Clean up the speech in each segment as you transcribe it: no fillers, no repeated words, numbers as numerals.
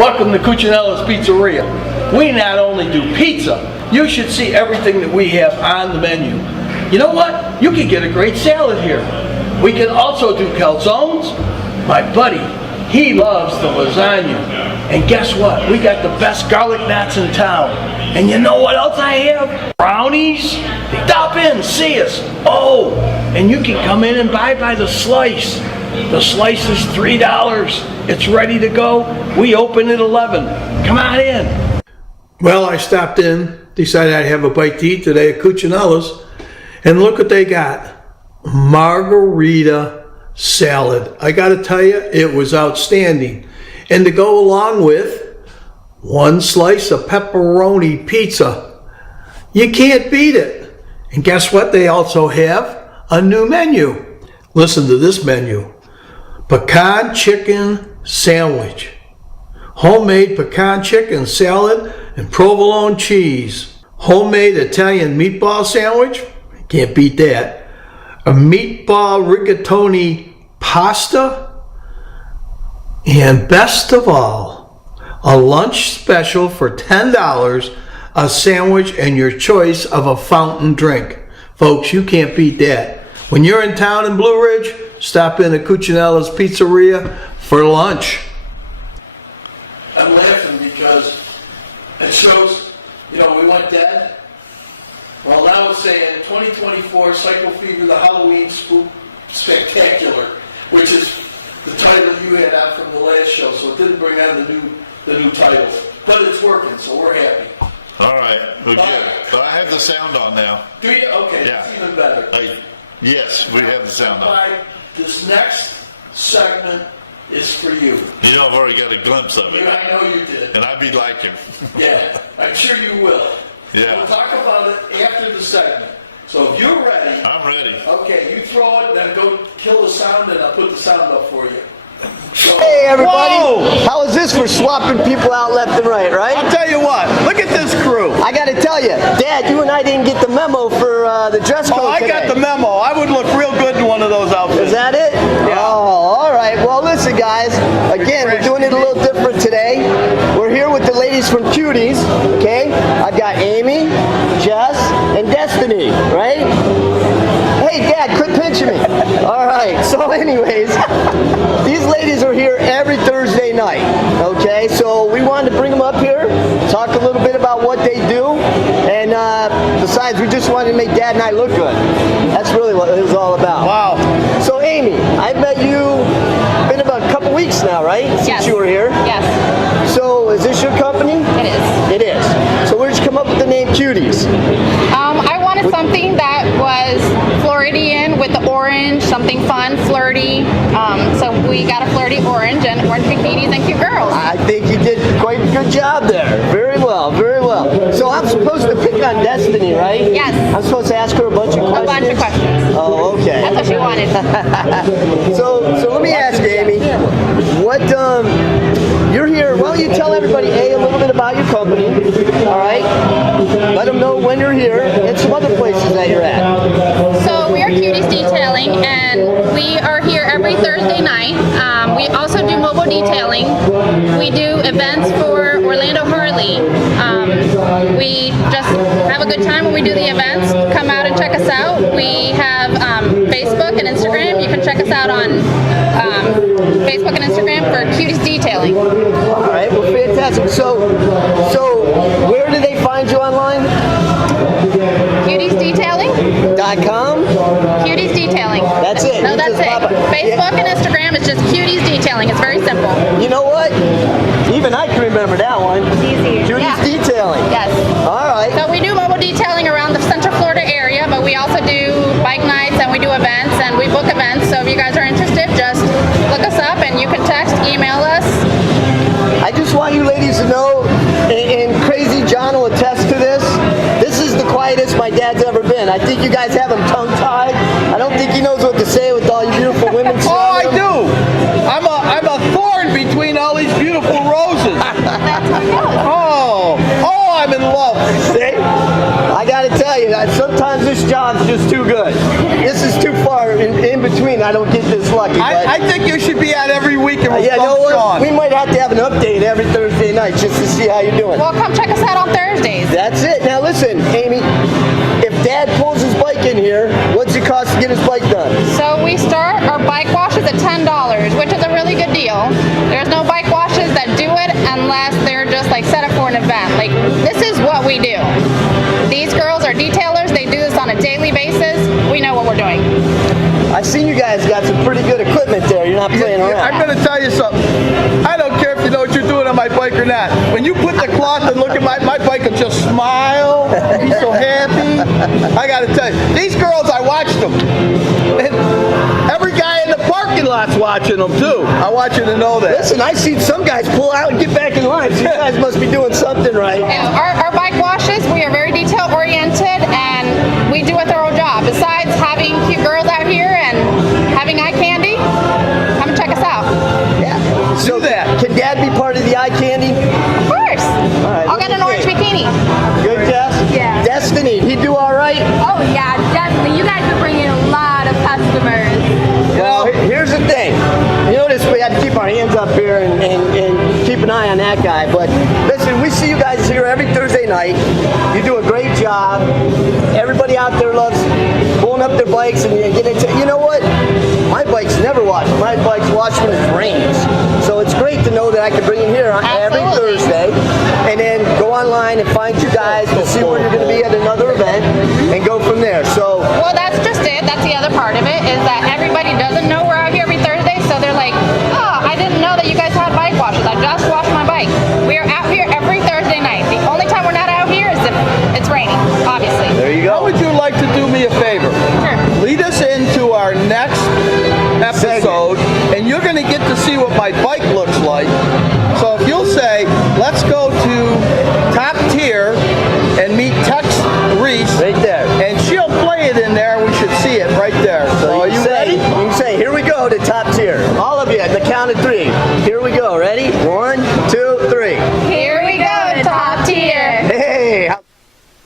Welcome to Cucinalla's Pizzeria. We not only do pizza, you should see everything that we have on the menu. You know what? You can get a great salad here. We can also do calzones. My buddy, he loves the lasagna. And guess what? We got the best garlic knots in town. And you know what else I have? Brownies. Stop in, see us. Oh, and you can come in and buy by the slice. The slice is $3. It's ready to go. We open at 11. Come on in. Well, I stopped in, decided I'd have a bite to eat today at Cucinalla's. And look what they got. Margarita salad. I gotta tell you, it was outstanding. And to go along with one slice of pepperoni pizza. You can't beat it. And guess what? They also have a new menu. Listen to this menu. Pecan chicken sandwich. Homemade pecan chicken salad and provolone cheese. Homemade Italian meatball sandwich. Can't beat that. A meatball rigatoni pasta. And best of all, a lunch special for $10, a sandwich and your choice of a fountain drink. Folks, you can't beat that. When you're in town in Blue Ridge, stop in at Cucinalla's Pizzeria for lunch. I'm laughing because it shows, we went dead. Well, now it's saying 2024 Cycle Fever, the Halloween SpookTacular, which is the title you had out from the last show, so it didn't bring on the new titles. But it's working, so we're happy. All right, we're good. But I have the sound on now. Do you? Okay, yeah. That's even better. Yes, we have the sound on. This next segment is for you. You know, I've already got a glimpse of it. Yeah, I know you did. And I'd be like him. Yeah, I'm sure you will. Yeah. We'll talk about it after the segment. So if you're ready. I'm ready. Okay, you throw it, then go kill the sound, and I'll put the sound up for you. Hey everybody! Whoa! How is this for swapping people out left and right, right? I'll tell you what, look at this crew. I gotta tell you, Dad, you and I didn't get the memo for the dress code I today. got the memo. I would look real good in one of those outfits. Is that it? Yeah. Oh, all right. Well, listen, guys. Again, we're doing it a little different today. We're here with the ladies from Cuties, okay? I've got Amy, Jess, and Destiny, right? Hey, Dad, quit pinching me. All right. So anyways, these ladies are here every Thursday night, okay? So we wanted to bring them up here, talk a little bit about what they do, and besides, we just wanted to make Dad and I look good. That's really what it was all about. Wow. So Amy, I met you, been about a couple weeks now, right? Since you were here? Yes. So is this your company? It is. It is. So where'd you come up with the name Cuties? I wanted something that was Floridian with the orange, something fun, flirty. So we got a flirty orange and orange bikinis and cute girls. I think you did quite a good job there. Very well, very well. So I'm supposed to pick on Destiny, right? Yes. I'm supposed to ask her a bunch of questions? A bunch of questions. Oh, okay. That's what she wanted. So let me ask you, Amy, what, you're here, why don't you tell everybody, A, a little bit about your company, all right? Let them know when you're here and some other places that you're at. So we are Cuties Detailing, and we are here every Thursday night. We also do mobile detailing. We do events for Orlando Harley. We just have a good time when we do the events. Come out and check us out. We have Facebook and Instagram. You can check us out on Facebook and Instagram for Cuties Detailing. All right, well, fantastic. So where do they find you online? CutiesDetailing.com. Cuties Detailing. That's it. No, that's it. Facebook and Instagram is just Cuties Detailing. It's very simple. You know what? Even I can remember that one. It's easy. Cuties Detailing. Yes. All right. So we do mobile detailing around the Central Florida area, but we also do bike nights and we do events and we book events. So if you guys are interested, just look us up and you can text, email us. I just want you ladies to know, and Crazy John will attest to this, this is the quietest my dad's ever been. I think you guys have him tongue-tied. I don't think he knows what to say with all you beautiful women. Oh, I do. I'm a thorn between all these beautiful roses. Oh, I'm in love. See? I gotta tell you, sometimes this job's just too good. This is too far in between. I don't get this lucky. I think you should be out every weekend with Yeah, you know what? Sean. We might have to have an update every Thursday night just to see how you're doing. Well, come check us out on Thursdays. That's it. Now listen, Amy, if Dad pulls his bike in here, what's it cost to get his bike done? So we start our bike washes at $10, which is a really good deal. There's no bike washes that do it unless they're just like set up for an event. Like, this is what we do. These girls are detailers. They do this on a daily basis. We know what we're doing. I've seen you guys got some pretty good equipment there. You're not playing around. I'm going to tell you something. I don't care if you know what you're doing on my bike or not. When you put the cloth and look at my bike and just smile, be so happy. I got to tell you, these girls, I watched them. And every guy in the parking lot's watching them too. I want you to know that. Listen, I've seen some guys pull out and get back in line. So you guys must be doing something right. Yeah, our bike washes, we are very detail oriented and we do a thorough job. Besides having cute girls out here and having eye candy, come check us out. Yeah. So that. Can Dad be part of the eye candy? Of course. right, I'll get an orange bikini. Good, Jess? Yeah. Destiny, he do all right? Oh yeah, definitely. You guys are bringing a lot of customers. Well, here's the thing. You notice we had to keep our hands up here and keep an eye on that guy. But listen, we see you guys here every Thursday night. You do a great job. Everybody out there loves pulling up their bikes and get into. You know what? My bike's never washed. My bike's washed when it rains. So it's great to know that I can bring it here on every Absolutely. Thursday, and then go online and find you guys to see where you're going to be at another event, and go from there. So. Well, that's just it. That's the other part of it, is that everybody doesn't know we're out here every Thursday, so they're like, oh, I didn't know that you guys had bike washes. I just washed my bike. We are out here every Thursday night. The only time we're not out here is if it's raining, obviously. There you How go. would you like to do me a favor? Sure. Lead us into our next episode, and you're going to get to see what my bike looks like. So if you'll say, let's go to Top Tier and meet Tex Reese. Right there. And she'll play it in there. We should see it right there. So are you ready? You can say, here we go to Top Tier. All of you at the count of 3. Here we go. Ready? 1, 2, 3. Here we go to Top Tier. Hey.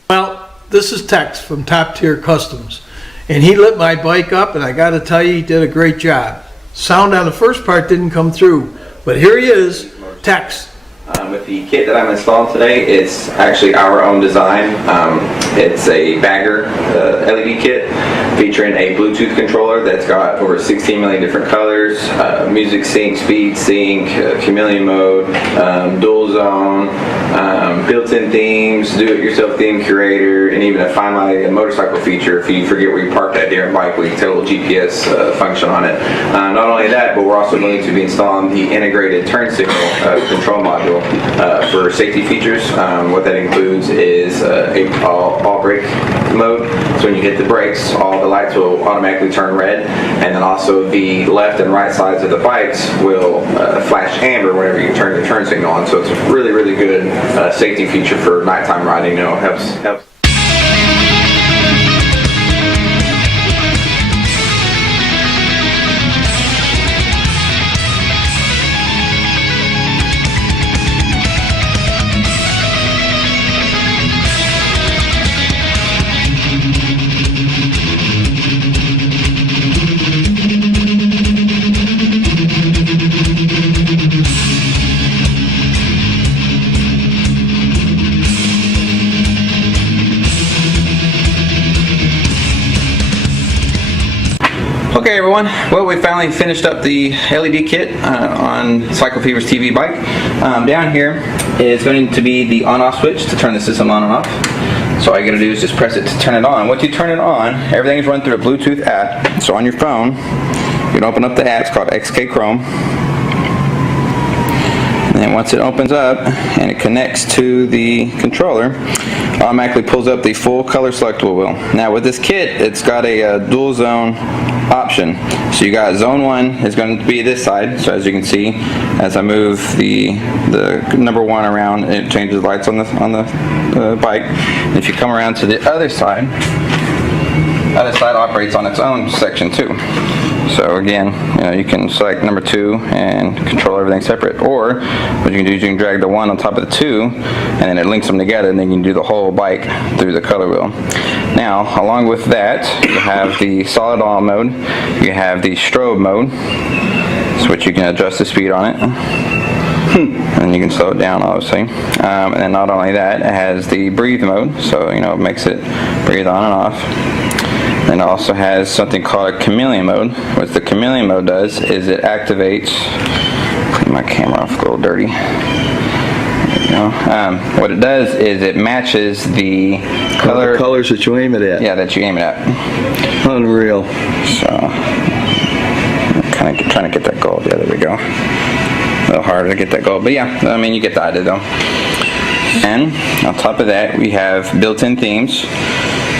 Well, this is Tex from Top Tier Customs, and he lit my bike up, and I got to tell you, he did a great job. Sound on the first part didn't come through, but here he is, Tex. With the kit that I'm installing today, it's actually our own design. It's a bagger LED kit featuring a Bluetooth controller that's got over 16 million different colors, music sync, speed sync, chameleon mode, dual zone, built-in themes, do-it-yourself theme curator, and even a Find My Motorcycle feature. If you forget where you parked that deer bike, we can tell a little GPS function on it. Not only that, but we're also going to be installing the integrated turn signal control module for safety features. What that includes is all brake mode. So when you hit the brakes, all the lights will automatically turn red, and then also the left and right sides of the bikes will flash amber whenever you turn your turn signal on. So it's a really, really good safety feature for nighttime riding. You know, helps. Okay everyone, well we finally finished up the LED kit on Cycle Fever's TV bike. Down here is going to be the on-off switch to turn the system on and off. So all you gotta do is just press it to turn it on. Once you turn it on, everything is run through a Bluetooth app. So on your phone, you can open up the app, it's called XK Chrome. And then once it opens up and it connects to the controller, automatically pulls up the full color selectable wheel. Now with this kit, it's got a dual zone option. So you got zone 1 is going to be this side. So as you can see, as I move the number 1 around, it changes lights on the bike. And if you come around to the other side operates on its own section too. So again, you can select number 2 and control everything separate, or what you can do is you can drag the 1 on top of the 2 and then it links them together, and then you can do the whole bike through the color wheel. Now along with that, you have the solid on mode, you have the strobe mode, which you can adjust the speed on it. And you can slow it down, obviously. And then not only that, it has the breathe mode, so it makes it breathe on and off. And it also has something called a chameleon mode. What the chameleon mode does is it activates. Clean my camera off, a little dirty. There you go. What it does is it matches the color. The colors that you aim it at. Yeah, that you aim it at. Unreal. So, kind of trying to get that gold. Yeah, there we go. A little harder to get that gold, but yeah, I mean, you get the idea though. And on top of that, we have built-in themes.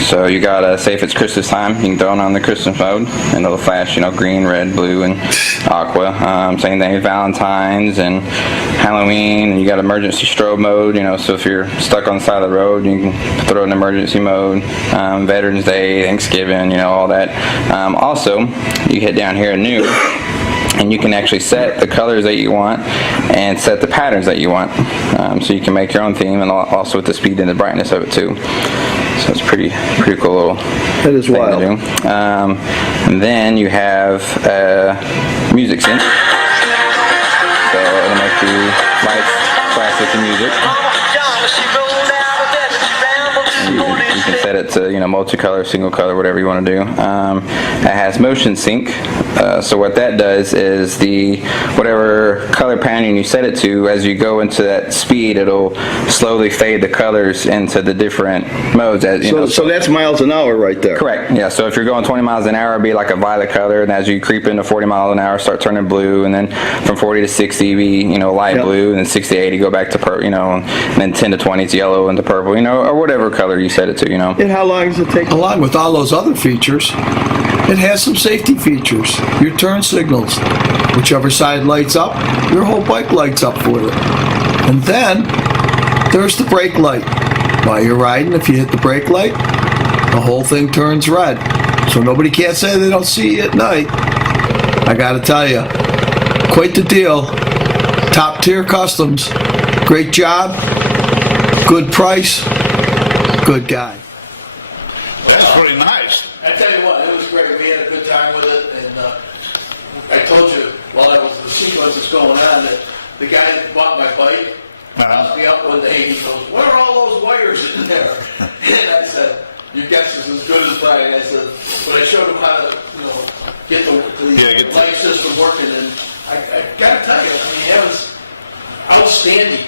So you gotta say if it's Christmas time, you can throw it on the Christmas mode, and it'll flash, green, red, blue, and aqua. Same thing with Valentine's and Halloween, and you got emergency strobe mode. So if you're stuck on the side of the road, you can throw it in emergency mode. Veterans Day, Thanksgiving, all that. Also, you hit down here, new. And you can actually set the colors that you want and set the patterns that you want. So you can make your own theme, and also with the speed and the brightness of it too. So it's pretty cool little That is thing wild. to do. And then you have music sync. So it'll make the lights flash with the music. You can set it to multicolor, single color, whatever you want to do. It has motion sync. So what that does is whatever color pattern you set it to, as you go into that speed, it'll slowly fade the colors into the different modes. So that's miles an hour right there. Correct. Yeah. So if you're going 20 miles an hour, it'll be like a violet color, and as you creep into 40 miles an hour, start turning blue, and then from 40 to 60, be light blue, and then 60 to 80 go back to purple, and then 10 to 20 it's yellow into purple, or whatever color you set it to, And how long does it take? Along with all those other features, it has some safety features. Your turn signals. Whichever side lights up, your whole bike lights up with it. And then, there's the brake light. While you're riding, if you hit the brake light, the whole thing turns red. So nobody can't say they don't see you at night. I gotta tell you, quite the deal. Top tier customs. Great job. Good price. Good guy. That's pretty nice. I tell you what, it was great. We had a good time with it, and I told you while the sequence was going on that the guy that bought my bike asked me up one day. He goes, "What are all those wires in there?" And I said, "Your guess is as good as mine." I said, but I showed him how to, get the light system working, and I gotta tell you, that was outstanding.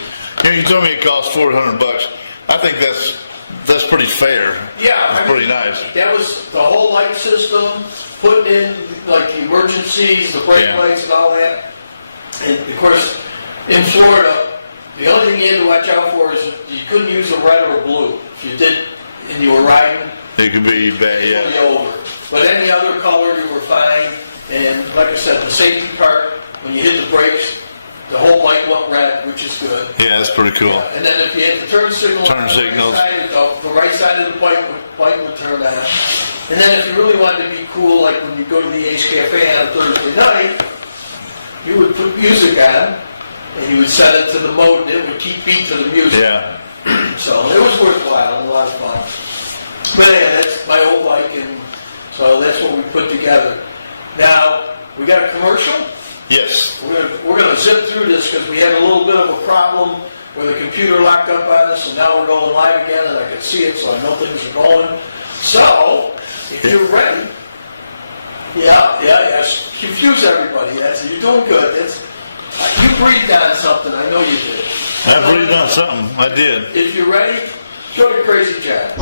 You told me it cost $400. I think that's pretty fair. Yeah, That's pretty nice. That was the whole light system, putting in like the emergencies, the brake lights and all that. And of course, in Florida, the only thing you had to watch out for is you couldn't use a red or a blue. If you did and you were riding, It could be bad, you'd be over. But any other color, you were fine. And like I said, the safety part, when you hit the brakes, the whole bike went red, which is good. Yeah, that's pretty cool. And then if you hit the turn signals, Turn signals. the right side of the bike would turn on. And then if you really wanted to be cool, like when you go to the Ace Cafe on a Thursday night, you would put music on, and you would set it to the mode, and it would keep beat to the music. Yeah. So it was worthwhile and a lot of fun. But yeah, that's my old bike, and so that's what we put together. Now, we got a commercial. Yes. We're gonna zip through this because we had a little bit of a problem where the computer locked up on us, and now we're going live again, and I can see it, so I know things are going. So, if you're ready, confuse everybody. You're doing good. You breathed on something. I know you did. I breathed on something. I did. If you're ready, go to Crazy Jack.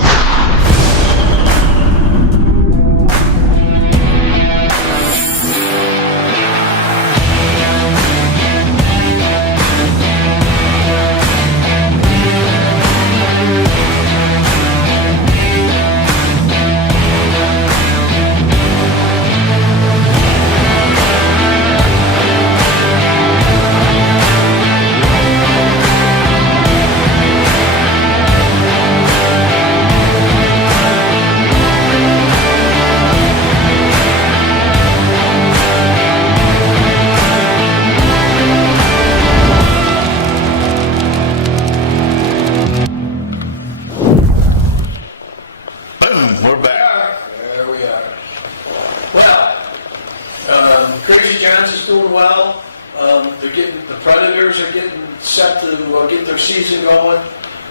season going.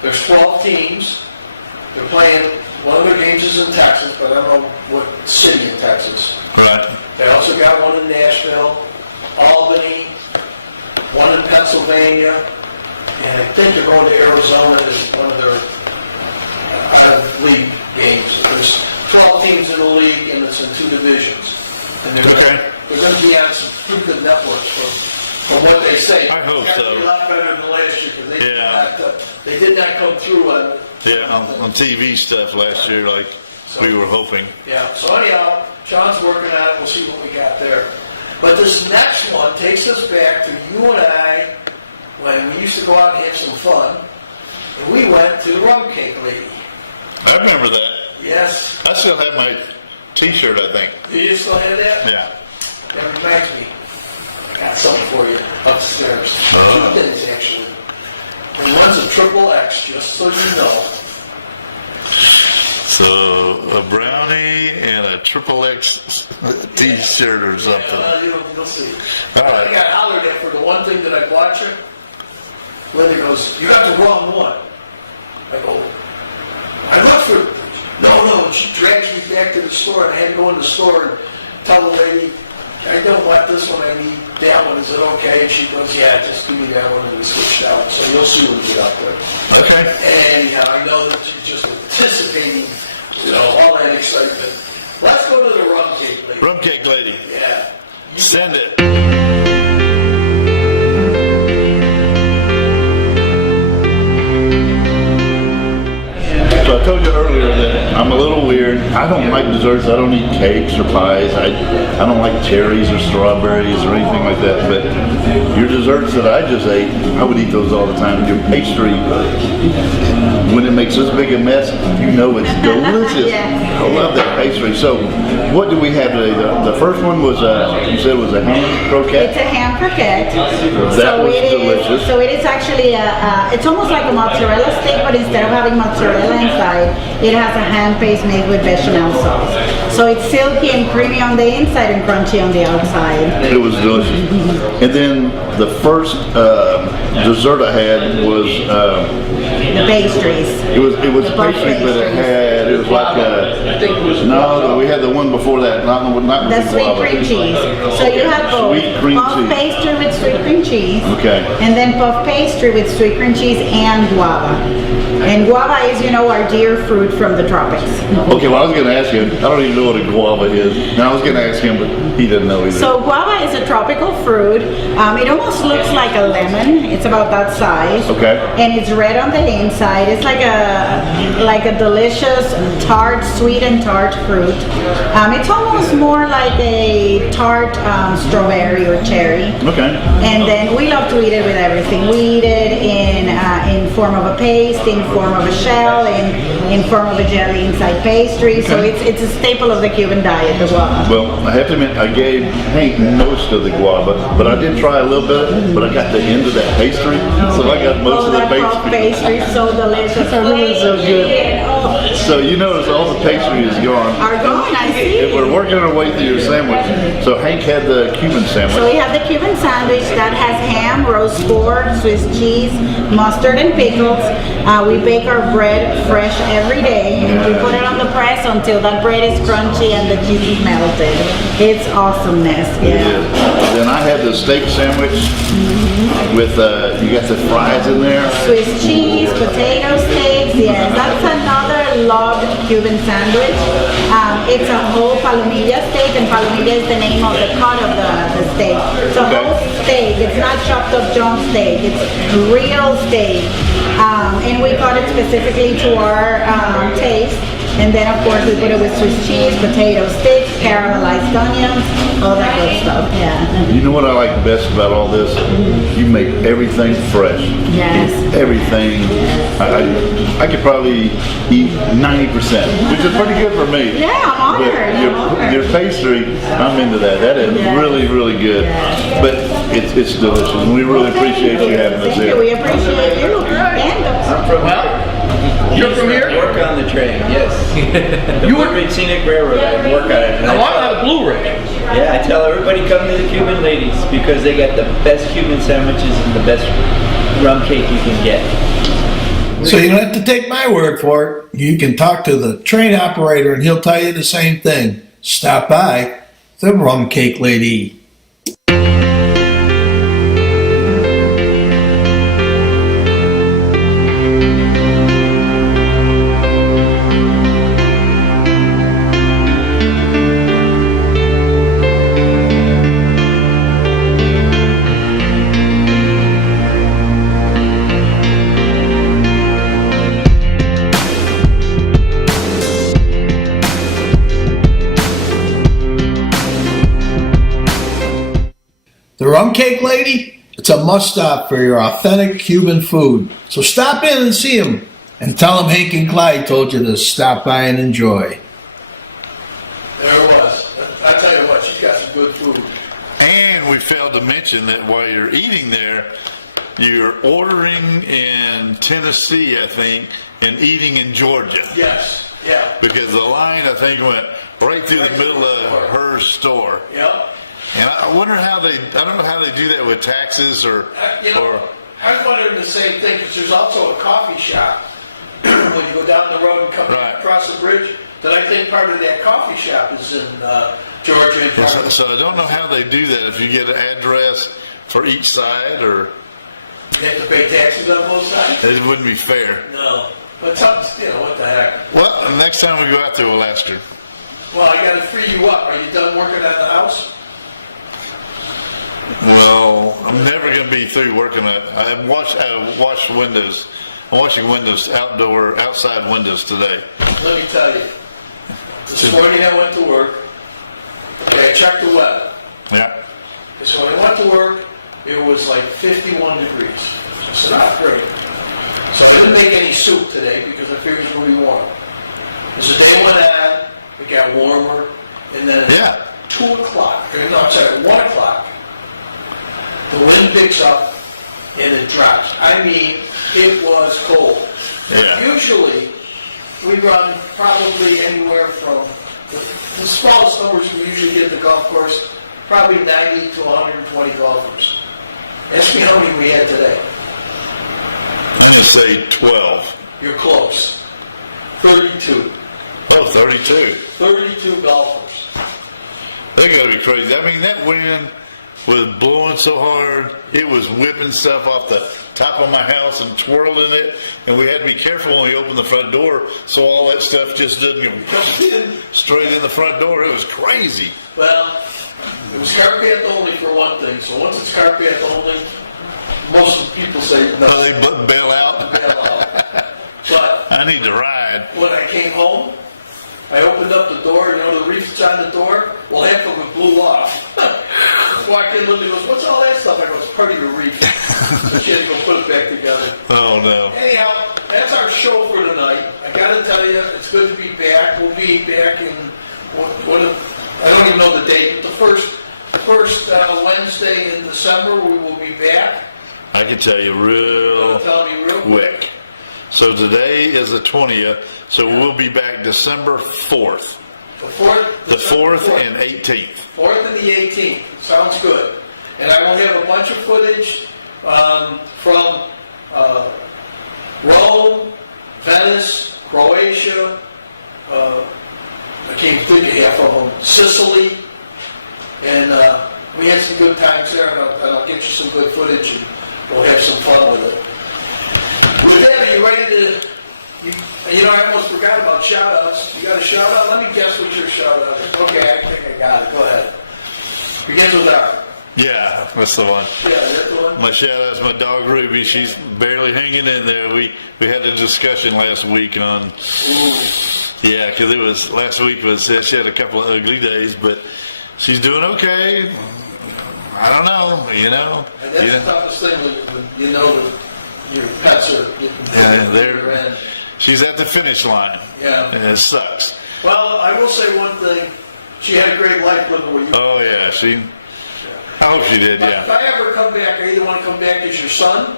There's 12 teams. They're playing, one of their games is in Texas, but I don't know what city in Texas. Right. They also got one in Nashville, Albany, one in Pennsylvania, and I think they're going to Arizona as one of their league games. There's 12 teams in the league, and it's in 2 divisions. And they're going to be on some pretty good networks from what they say. I hope It's gotta be so. a lot better than last year, because Yeah. they did not come through on. Yeah, on TV stuff last year, like we were hoping. Yeah, so anyhow, John's working on it, we'll see what we got there. But this next one takes us back to you and I, when we used to go out and have some fun, and we went to Rum Cake Lady. I remember that. Yes, I still have my T-shirt, I think. do you still have that? Yeah. That reminds me, I got something for you upstairs. 2 things, actually. And one's a XXX, just so you know. So a brownie and a XXX T-shirt or something. You'll see. All I right. got hollered at for the one thing that I bought you. Linda goes, "You got the wrong one." I go, "I left her." No. And she drags me back to the store, and I had to go in the store and tell the lady, "I don't want this one, I need that one." Is it okay? And she goes, "Yeah, just give me that one," and we switched out. So you'll see when we get out there. Okay. And I know that she's just anticipating, all that excitement. Let's go to the Rum Cake Lady. Rum Cake Lady. Yeah. Send it. So I told you earlier that I'm a little weird. I don't like desserts. I don't eat cakes or pies. I don't like cherries or strawberries or anything like that. But your desserts that I just ate, I would eat those all the time. Your pastry, when it makes this big a mess, you know it's delicious. Yeah. I love that pastry. So what do we have today? The first one was, you said was a ham It's croquette. a ham croquette. That was delicious. So it is actually it's almost like a mozzarella stick, but instead of having mozzarella inside, it has a ham paste made with bechamel sauce. So it's silky and creamy on the inside and crunchy on the outside. It was delicious. And then the first dessert I had was The pastries. it was The buff pastry, but pastries. it was like we had the one before that, not with The the sweet guava. cream cheese. So you have both Sweet cream puff cheese. pastry with sweet cream cheese. Okay. And then puff pastry with sweet cream cheese and guava. And guava is, our dear fruit from the tropics. Okay, well I was going to ask you. I don't even know what a guava is. Now I was going to ask him, but he didn't know either. So guava is a tropical fruit. It almost looks like a lemon. It's about that size. Okay. And it's red on the inside. It's like a delicious tart, sweet and tart fruit. It's almost more like a tart strawberry or cherry. Okay. And then we love to eat it with everything. We eat it in form of a paste, in form of a shell, in form of a jelly inside pastry. So Okay. it's a staple of the Cuban diet, the guava. Well, I have to admit, I gave Hank most of the guava, but I did try a little bit, but I got the end of that pastry, so I got most of the that puff pastry. pastry, so delicious. So good. Oh, So you notice all the pastry is gone. are gone, I see. And we're working our way through your sandwich. So Hank had the Cuban So sandwich. we have the Cuban sandwich that has ham, roast pork, Swiss cheese, mustard, and pickles. We bake our bread fresh every day, and we put it on the press until that bread is crunchy and the cheese is melted. It's awesomeness. Yeah. Yeah. Then I had the steak sandwich with, you got the fries in there. Swiss cheese, potato sticks. Yes, that's another loved Cuban sandwich. It's a whole palomilla steak, and palomilla is the name of the cut of the steak. It's a whole steak. It's not chopped up junk steak. It's real steak. And we cut it specifically to our taste. And then of course we put it with Swiss cheese, potato sticks, caramelized onions, all that good stuff. Yeah. You know what I like best about all this? You make everything fresh. Yes. Everything. I could probably eat 90%, which is pretty good for me. Yeah, I'm But honored. I'm honored. your pastry, I'm into that. That is Yes. really, really good. Yes. But it's delicious, and we really appreciate you having us Thank you. here. We appreciate you. You're from here? Work on the train, yes. You were- Great Scenic Railroad, I work on it. And I want to Blu-ray. Yeah, I tell everybody come to the Cuban Ladies because they got the best Cuban sandwiches and the best rum cake you can get. So you don't have to take my word for it. You can talk to the train operator and he'll tell you the same thing. Stop by the Rum Cake Lady. The Rum Cake Lady, it's a must-stop for your authentic Cuban food. So stop in and see them, and tell them Hank and Clyde told you to stop by and enjoy. There it was. I tell you what, she's got some good food. And we failed to mention that while you're eating there, you're ordering in Tennessee, I think, and eating in Georgia. Yes, yeah. Because the line, I think, went right through the middle of her store. Yep. And I wonder how I don't know how they do that with taxes or. I was wondering the same thing, because there's also a coffee shop when you go down the road and come across the bridge, that I think part of that coffee shop is in Georgia. So I don't know how they do that, if you get an address for each side, or. They have to pay taxes on both sides? It wouldn't be fair. No. But what the heck? Well, the next time we go out there, we'll ask her. Well, I got to free you up. Are you done working on the house? No, I'm never going to be through working on it. I washed windows. I'm washing windows, outside windows today. Let me tell you. This morning I went to work. Okay, I checked the weather. Yeah. So when I went to work, it was like 51 degrees. I said, great. So I didn't make any soup today because I figured it would be warm. As the day went on, it got warmer, and then at 1 o'clock, the wind picks up and it drops. I mean, it was cold. Yeah. Usually, we run probably anywhere from the smallest numbers we usually get at the golf course, probably 90 to 120 golfers. Ask me how many we had today. Let's say 12. You're close. 32. Oh, 32. 32 golfers. They're going to be crazy. I mean, that wind was blowing so hard, it was whipping stuff off the top of my house and twirling it, and we had to be careful when we opened the front door so all that stuff just didn't go straight in the front door. It was crazy. Well, it was car path only for one thing, so once it's car path only, most of the people say no. They bail out. But I need to ride. when I came home, I opened up the door, the reef's on the door. Well, half of it blew off. Walked in, Linda goes, "What's all that stuff?" I go, "It's part of your reef." So she had to go put it back together. Oh, no. Anyhow, that's our show for tonight. I got to tell you, it's good to be back. We'll be back in, I don't even know the date, but the first Wednesday in December, we will be back. I can tell you real quick. So today is the 20th, so we'll be back December 4th. The 4th and 18th. 4th and the 18th. Sounds good. And I will have a bunch of footage from Rome, Venice, Croatia, I can't think of half of them, Sicily, and we had some good times there, and I'll get you some good footage, and we'll have some fun with it. With that, are you ready to... I almost forgot about shout-outs. You got a shout-out? Let me guess what your shout-out is. Okay, I think I got it. Go ahead. Begins with R. Yeah, that's the one. Yeah, that's the one. My shout-out's my dog Ruby. She's barely hanging in there. We had a discussion last week on... Yeah, because last week she had a couple of ugly days, but she's doing okay. I don't know, And that's the toughest thing when you know that your pets are... Yeah, she's at the finish line. Yeah. And it sucks. Well, I will say one thing. She had a great life living with you. Oh, yeah. I hope she did, yeah. If I ever come back, I either want to come back as your son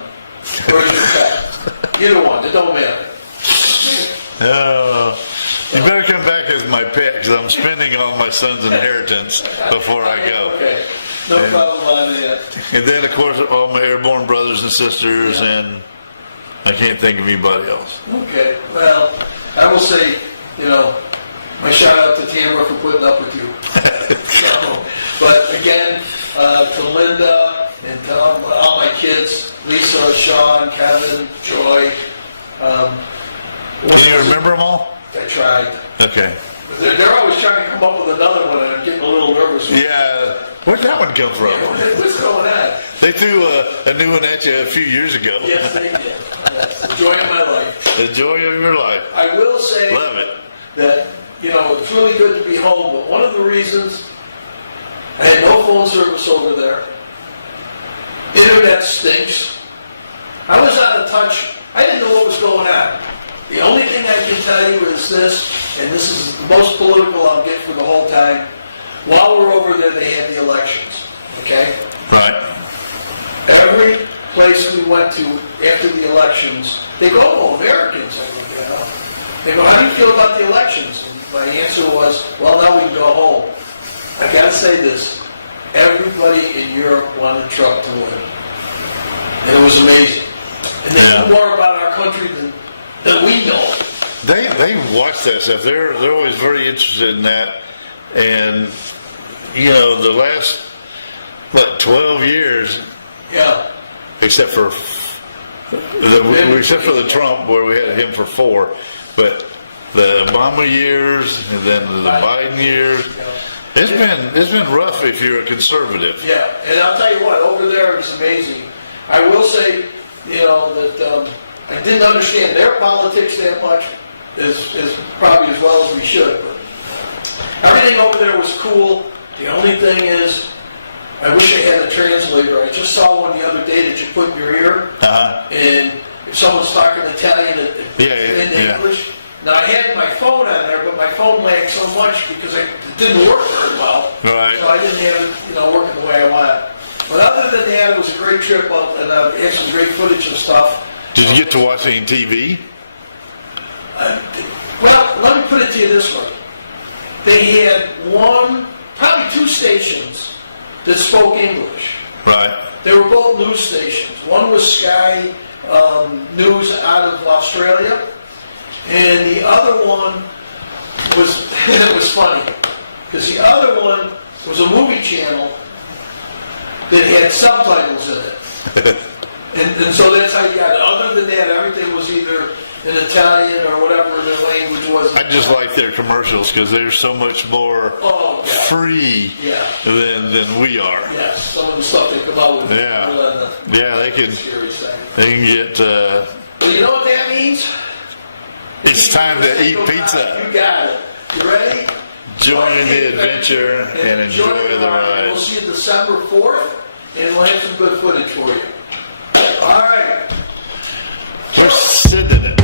or as your pet. Either one. It don't matter. You better come back is my pet because I'm spending all my son's inheritance before I go. Okay. No problem on that. And then, of course, all my airborne brothers and sisters, and I can't think of anybody else. Okay. Well, I will say, you know, my shout out to Tamara for putting up with you. So, but again, to Linda and to all my kids, Lisa, Sean, Kevin, Joy. Do you remember them all? I tried. Okay. They're always trying to come up with another one, and I'm getting a little nervous. Yeah. Where'd that one come from? What's going on? They threw a new one at you a few years ago. Yes, they did. That's the joy of my life. The joy of your life. I will say Love it. that, you know, it's really good to be home, but one of the reasons I had no phone service over there. Internet stinks. I was out of touch. I didn't know what was going on. The only thing I can tell you is this, and this is the most political I'll get for the whole time. While we're over there, they had the elections, okay? Right. Every place we went to after the elections, they go, oh, Americans. I think, you know. They go, how do you feel about the elections? And my answer was, well, now we can go home. I gotta say this. Everybody in Europe wanted Trump to win. And it was amazing. And this is more about our country than we know. They watch that stuff. They're always very interested in that. And, you know, the last, 12 years, Yeah. except for the Trump, where we had him for 4, but the Obama years and then the Biden years, it's been rough if you're a conservative. Yeah, and I'll tell you what, over there it's amazing. I will say, you know, that I didn't understand their politics that much, as probably as well as we should. But everything over there was cool. The only thing is, I wish I had a translator. I just saw one the other day that you put in your ear, and if someone's talking Italian in English. Now I had my phone on there, but my phone lagged so much because it didn't work very well. Right. So I didn't have it, you know, working the way I wanted. But other than that, it was a great trip, and I had some great footage and stuff. Did you get to watch any TV? Well, let me put it to you this way. They had probably 2 stations that spoke English. Right. They were both news stations. One was Sky News out of Australia, and the other one was, it was funny, because the other one was a movie channel that had subtitles in it. And so that's how you got it. Other than that, everything was either in Italian or whatever the language was. I just like their commercials because they're so much more free than we are. Yes, some of the stuff they come out with. They can get. You know what that means? It's time to eat pizza. You got it. You ready? Join the adventure and enjoy the ride. We'll see you December 4th, and we'll have some good footage for you. All right. We're sitting it.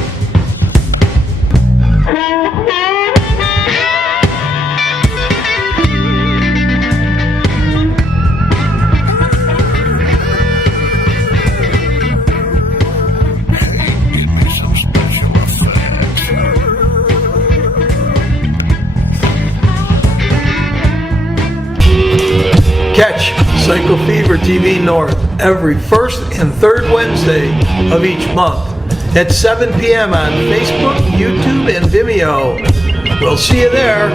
Catch Psycho Fever TV North every first and third Wednesday of each month at 7 p.m. on Facebook, YouTube, and Vimeo. We'll see you there.